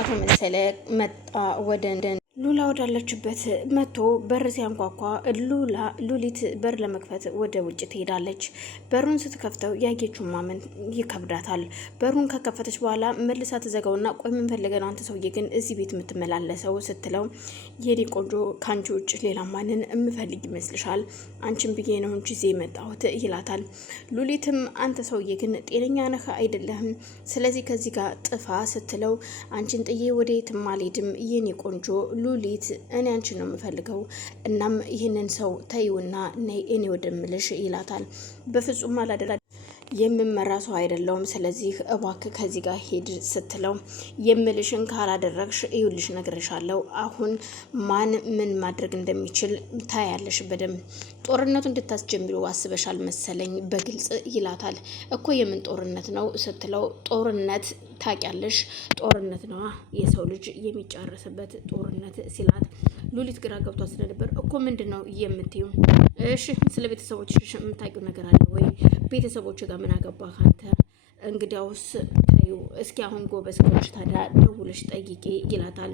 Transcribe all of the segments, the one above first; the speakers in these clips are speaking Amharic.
አቶ መሰለ መጣ ወደ ሉላ ወዳለችበት መጥቶ በር ሲያንኳኳ ሉሊት በር ለመክፈት ወደ ውጭ ትሄዳለች። በሩን ስትከፍተው ያየችው ማመን ይከብዳታል። በሩን ከከፈተች በኋላ መልሳ ትዘጋውና ቆይ ምን ፈልገህ ነው አንተ ሰውዬ ግን እዚህ ቤት የምትመላለሰው ስትለው የኔ ቆንጆ ካንቺ ውጭ ሌላ ማንን የምፈልግ ይመስልሻል? አንቺን ብዬ ነው እንጂ እዚህ የመጣሁት ይላታል። ሉሊትም አንተ ሰውዬ ግን ጤነኛ ነህ አይደለህም? ስለዚህ ከዚህ ጋር ጥፋ ስትለው አንቺን ጥዬ ወዴትም አልሄድም የኔ ቆንጆ ሉሊት እኔ አንቺን ነው የምፈልገው። እናም ይህንን ሰው ተይውና ነይ እኔ ወደምልሽ ይላታል። በፍጹም አላደራ የምመራ ሰው አይደለውም። ስለዚህ እባክህ ከዚህ ጋር ሄድ ስትለው የምልሽን ካላደረግሽ ይኸውልሽ ነግሬሻለሁ። አሁን ማን ምን ማድረግ እንደሚችል ታያለሽ በደንብ። ጦርነቱ እንድታስጀምሩ አስበሻል መሰለኝ በግልጽ ይላታል። እኮ የምን ጦርነት ነው ስትለው ጦርነት ታውቂያለሽ፣ ጦርነት ነዋ የሰው ልጅ የሚጨርስበት ጦርነት ሲላት ሉሊት ግራ ገብቷ ስለነበር እኮ ምንድነው የምትዩ? እሺ ስለ ቤተሰቦችሽ የምታውቂው ነገር አለ ወይ? ቤተሰቦች ጋር ምን አገባህ አንተ? እንግዲያውስ ታዩ እስኪ አሁን ጎበዝ ከሆንሽ ታዲያ ደውለሽ ጠይቂ ይላታል።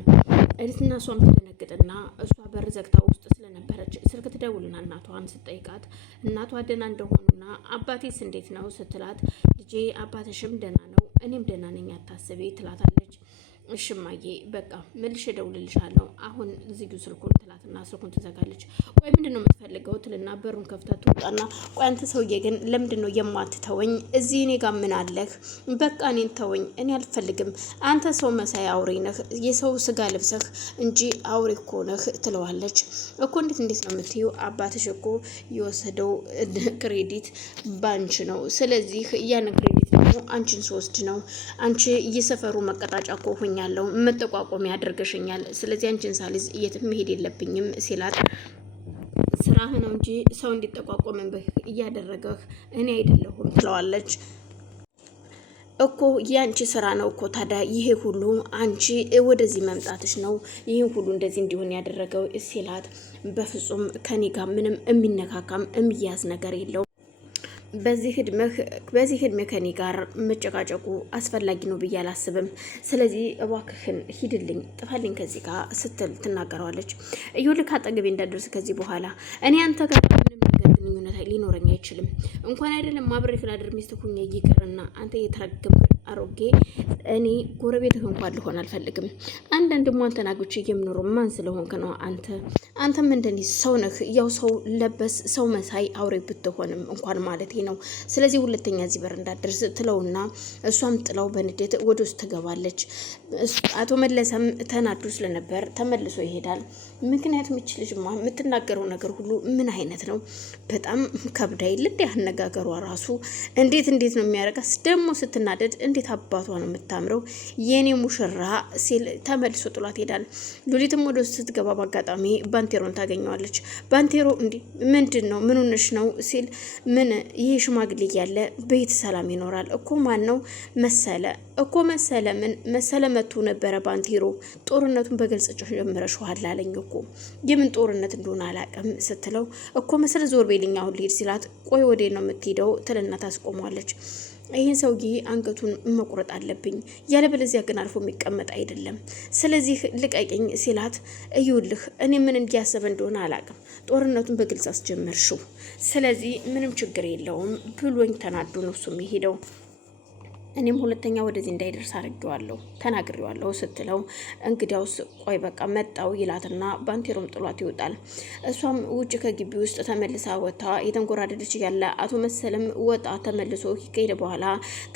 እና እሷም ትደነግጥና እሷ በር ዘግታ ውስጥ ስለነበረች ስልክ ትደውልና እናቷን ስትጠይቃት እናቷ ደህና እንደሆኑና አባቴስ እንዴት ነው ስትላት ልጄ አባትሽም ደህና ነው እኔም ደህና ነኝ አታስቢ ትላታለች። እሽማዬ በቃ መልሼ እደውልልሻለሁ አሁን ዝጊው ስልኩን ትላትና ስልኩን ትዘጋለች። ቆይ ምንድነው የምትፈልገው ትልና በሩን ከፍታ ትወጣና ቆይ አንተ ሰውዬ ግን ለምንድነው የማትተወኝ? እዚህ እኔ ጋር ምን አለህ? በቃ እኔን ተወኝ፣ እኔ አልፈልግም። አንተ ሰው መሳይ አውሬ ነህ፣ የሰው ስጋ ልብሰህ እንጂ አውሬ እኮ ነህ ትለዋለች። እኮ እንዴት ነው የምትይው? አባትሽ እኮ የወሰደው ክሬዲት ባንች ነው። ስለዚህ ያን ክሬዲት ደግሞ አንቺን ስወስድ ነው። አንቺ እየሰፈሩ መቀጣጫ እኮ ሆኛለሁ፣ መጠቋቆም ያደርገሽኛል። ስለዚህ አንቺን ሳልይዝ የትም መሄድ የለብኝም ሲላት ስራህ ነው እንጂ ሰው እንዲጠቋቆምብህ እያደረገህ እኔ አይደለሁም ትለዋለች። እኮ ያንቺ ስራ ነው እኮ ታዲያ ይሄ ሁሉ አንቺ ወደዚህ መምጣትሽ ነው ይሄን ሁሉ እንደዚህ እንዲሆን ያደረገው ሲላት በፍጹም ከኔ ጋር ምንም የሚነካካም የሚያዝ ነገር የለው። በዚህ እድሜ ከኔ ጋር መጨቃጨቁ አስፈላጊ ነው ብዬ አላስብም። ስለዚህ እባክህን ሂድልኝ፣ ጥፋልኝ ከዚህ ጋር ስትል ትናገረዋለች። ይኸውልህ አጠገቤ እንዳደርስ ከዚህ በኋላ እኔ አንተ ጋር ምንም ነገር ግንኙነት ሊኖረኝ አይችልም። እንኳን አይደለም አብሬህ ላድር ሚስት ሁኜ ይቅርና አንተ የተረገም አሮጌ እኔ ጎረቤትህ እንኳን ልሆን አልፈልግም። አንዳንድ ሟን ተናግቼ የምኖረው ማን ስለሆንክ ነው? አንተም እንደኔ ሰው ነህ፣ ያው ሰው ለበስ ሰው መሳይ አውሬ ብትሆንም እንኳን ማለት ነው። ስለዚህ ሁለተኛ እዚህ በር እንዳደርስ ትለውና እሷም ጥላው በንዴት ወደ ውስጥ ትገባለች። አቶ መለሰም ተናዶ ስለነበር ተመልሶ ይሄዳል። ምክንያቱም ይች ልጅማ የምትናገረው ነገር ሁሉ ምን አይነት ነው? በጣም ከብዳ ይልድ ያነጋገሯ ራሱ እንዴት ነው የሚያረጋስ ደግሞ ስትናደድ እንዴት አባቷ ነው የምታምረው የኔ ሙሽራ ሲል ተመልሶ ጥሏት ይሄዳል። ሉሊትም ወደ ውስጥ ስትገባ በአጋጣሚ ባንቴሮን ታገኘዋለች። ባንቴሮ እንዲህ ምንድነው ምን ሆነሽ ነው ሲል ምን ይሄ ሽማግሌ ያለ ቤት ሰላም ይኖራል እኮ ማን ነው መሰለ እኮ መሰለ ምን መሰለ መጥቶ ነበረ ባንቴሮ ጦርነቱን በግልጽ ጀምረሽዋል አለኝ እኮ የምን ጦርነት እንደሆነ አላውቅም ስትለው እኮ መሰለ ዞር በይልኝ አሁን ልሄድ ሲላት ቆይ ወዴት ነው የምትሄደው ትልና ታስቆሟለች። ይህን ሰውዬ አንገቱን መቁረጥ አለብኝ ያለበለዚያ ግን አልፎ የሚቀመጥ አይደለም። ስለዚህ ልቀቂኝ ሲላት እዩልህ እኔ ምን እንዲያሰብ እንደሆነ አላውቅም ጦርነቱን በግልጽ አስጀመርሽው ስለዚህ ምንም ችግር የለውም ብሎኝ ተናዶ ነው እሱ የሚሄደው። እኔም ሁለተኛ ወደዚህ እንዳይደርስ አድርጌዋለሁ ተናግሬዋለሁ ስትለው እንግዲያውስ ቆይ በቃ መጣው ይላትና ባንቴሮም ጥሏት ይወጣል። እሷም ውጭ ከግቢ ውስጥ ተመልሳ ወጣ የተንጎራደደች ያለ አቶ መሰለም ወጣ ተመልሶ ከሄደ በኋላ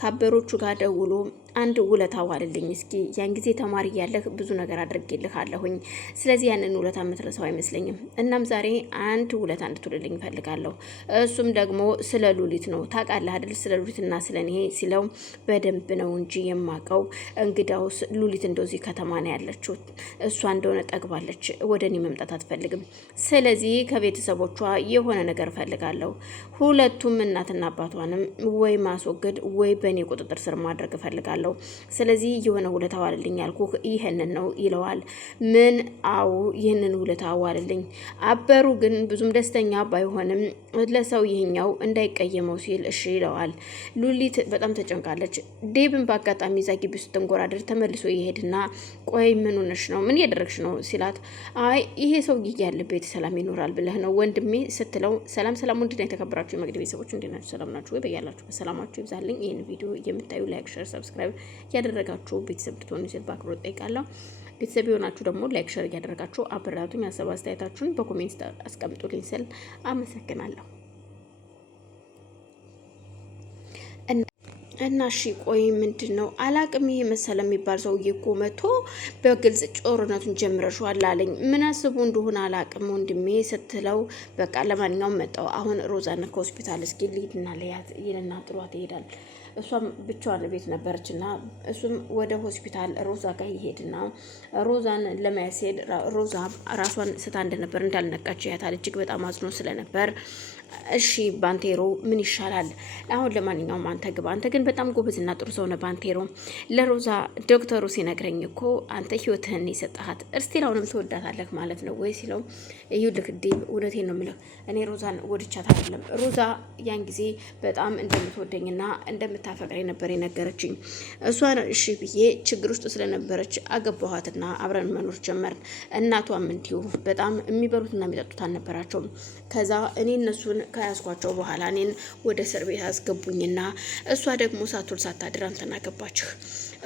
ከአበሮቹ ጋር ደውሎ አንድ ውለታ ዋልልኝ እስኪ ያን ጊዜ ተማሪ ያለህ ብዙ ነገር አድርጌልሃለሁኝ ስለዚህ ያንን ውለታ የምትረሳው አይመስለኝም። እናም ዛሬ አንድ ውለታ እንድትውልልኝ እፈልጋለሁ። እሱም ደግሞ ስለ ሉሊት ነው ታውቃለህ አይደል? ስለ ሉሊትና ስለኔ ሲለው በደንብ ነው እንጂ የማውቀው። እንግዳውስ ሉሊት እንደዚህ ከተማ ነው ያለችው። እሷ እንደሆነ ጠግባለች፣ ወደ እኔ መምጣት አትፈልግም። ስለዚህ ከቤተሰቦቿ የሆነ ነገር እፈልጋለሁ። ሁለቱም እናትና አባቷንም ወይ ማስወገድ ወይ በእኔ ቁጥጥር ስር ማድረግ እፈልጋለሁ አለው። ስለዚህ የሆነ ውለታ ዋልልኝ ያልኩህ ይህንን ነው ይለዋል። ምን? አዎ ይህንን ውለታ ዋልልኝ። አበሩ ግን ብዙም ደስተኛ ባይሆንም ለሰው ይህኛው እንዳይቀየመው ሲል እሺ ይለዋል። ሉሊት በጣም ተጨንቃለች። ዴብን በአጋጣሚ እዛ ግቢ ውስጥ ተንጎራደር ተመልሶ ይሄድና ቆይ ምን ሆነሽ ነው? ምን እያደረግሽ ነው? ሲላት አይ ይሄ ሰው እያለ ቤት ሰላም ይኖራል ብለህ ነው ወንድሜ ስትለው ሰላም ወንድና የተከበራችሁ የመግድ ቤተሰቦች እንዴት ናችሁ? ሰላም ናችሁ ወይ? በያላችሁ በሰላማችሁ ይብዛልኝ። ይህን ቪዲዮ የምታዩ ላይክ፣ ሼር፣ ሰብስክራይብ ያደረጋችሁ ቤተሰብ እንድትሆኑ ሲል በአክብሮት ጠይቃለሁ። ቤተሰብ የሆናችሁ ደግሞ ላይክ፣ ሼር እያደረጋችሁ አበረታቱኝ። ሀሳብ አስተያየታችሁን በኮሜንት አስቀምጡልኝ ስል አመሰግናለሁ። እና እሺ ቆይ ምንድን ነው አላቅም። ይሄ መሰለ የሚባል ሰውዬ እኮ መጥቶ በግልጽ ጦርነቱን ጀምረሽዋል አለኝ። ምን አስቡ እንደሆነ አላቅም ወንድሜ ስትለው በቃ ለማንኛውም መጣው አሁን ሮዛን ከሆስፒታል እስኪ ልሂድና ልያት ይልና ጥሯት ይሄዳል። እሷም ብቻዋን ቤት ነበረችና እሱም ወደ ሆስፒታል ሮዛ ጋር ይሄድና ሮዛን ለማየት ሲሄድ ሮዛ ራሷን ስታ እንደነበር እንዳልነቃች ያታል። እጅግ በጣም አዝኖ ስለነበር እሺ ባንቴሮ ምን ይሻላል? አሁን ለማንኛውም አንተ ግባ። አንተ ግን በጣም ጎበዝና ጥሩ ሰው ነህ ባንቴሮ። ለሮዛ ዶክተሩ ሲነግረኝ እኮ አንተ ህይወትህን የሰጠሃት እስቲል አሁንም ትወዳታለህ ማለት ነው ወይ ሲለው ይኸውልህ ዴብ እውነቴን ነው የምልህ እኔ ሮዛን ወድቻት አይደለም። ሮዛ ያን ጊዜ በጣም እንደምትወደኝና እንደምታፈቅረኝ ነበር የነገረችኝ። እሷን እሺ ብዬ ችግር ውስጥ ስለነበረች አገባኋትና አብረን መኖር ጀመርን። እናቷም እንዲሁ በጣም የሚበሉትና የሚጠጡት አልነበራቸውም። ከዛ እኔ እነሱን ከያዝኳቸው በኋላ እኔን ወደ እስር ቤት አስገቡኝና እሷ ደግሞ ሳትውል ሳታድር አንተን አገባችህ።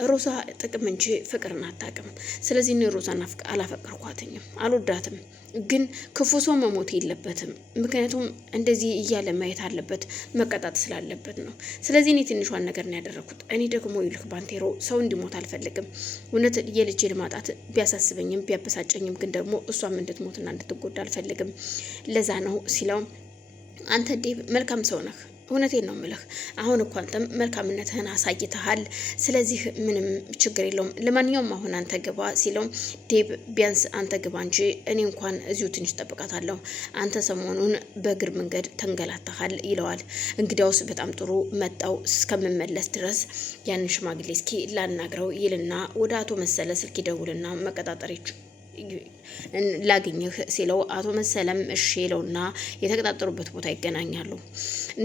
ሮዛ ጥቅም እንጂ ፍቅርን አታውቅም። ስለዚህ እኔ ሮዛን አላፈቀርኳትኝም፣ አልወዳትም። ግን ክፉ ሰው መሞት የለበትም። ምክንያቱም እንደዚህ እያለ ማየት አለበት፣ መቀጣት ስላለበት ነው። ስለዚህ እኔ ትንሿን ነገር ነው ያደረኩት። እኔ ደግሞ ይልክ ባንቴሮ ሰው እንዲሞት አልፈልግም። እውነት የልጄ ልማጣት ቢያሳስበኝም ቢያበሳጨኝም፣ ግን ደግሞ እሷም እንድትሞትና እንድትጎዳ አልፈልግም። ለዛ ነው ሲለው አንተ ዴብ መልካም ሰው ነህ። እውነቴን ነው የምልህ። አሁን እኮ አንተም መልካምነትህን አሳይተሃል። ስለዚህ ምንም ችግር የለውም። ለማንኛውም አሁን አንተ ግባ ሲለው ዴብ ቢያንስ አንተ ግባ እንጂ እኔ እንኳን እዚሁ ትንሽ ጠብቃታለሁ። አንተ ሰሞኑን በእግር መንገድ ተንገላታሃል ይለዋል። እንግዲያውስ በጣም ጥሩ መጣው እስከምመለስ ድረስ ያን ሽማግሌ እስኪ ላናግረው ይልና ወደ አቶ መሰለ ስልክ ይደውልና መቀጣጠሪች ላግኝህ ሲለው አቶ መሰለም እሺ ይለውና የተቀጣጠሩበት ቦታ ይገናኛሉ።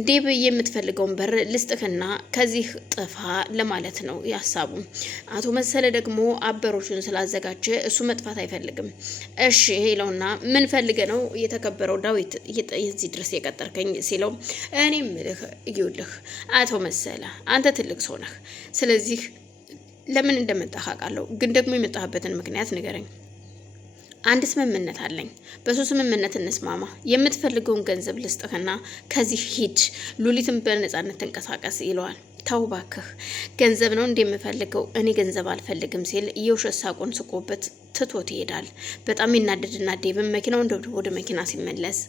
ዴብ የምትፈልገውን በር ልስጥህና ከዚህ ጥፋ ለማለት ነው ያሳቡ። አቶ መሰለ ደግሞ አበሮቹን ስላዘጋጀ እሱ መጥፋት አይፈልግም። እሺ ይለውና ምን ፈልገ ነው የተከበረው ዳዊት እዚህ ድረስ የቀጠርከኝ ሲለው እኔ ምልህ ይውልህ አቶ መሰለ አንተ ትልቅ ሰው ነህ። ስለዚህ ለምን እንደመጣህ አውቃለሁ፣ ግን ደግሞ የመጣህበትን ምክንያት ንገረኝ። አንድ ስምምነት አለኝ። በሱ ስምምነት እንስማማ። የምትፈልገውን ገንዘብ ልስጥህና ከዚህ ሂድ፣ ሉሊትን በነጻነት ተንቀሳቀስ ይለዋል። ተው እባክህ ገንዘብ ነው እንደምፈልገው እኔ ገንዘብ አልፈልግም ሲል የውሸት ሳቁን ስቆበት ትቶት ይሄዳል። በጣም ይናደድና ዴብም መኪናውን ወደ መኪና ሲመለስ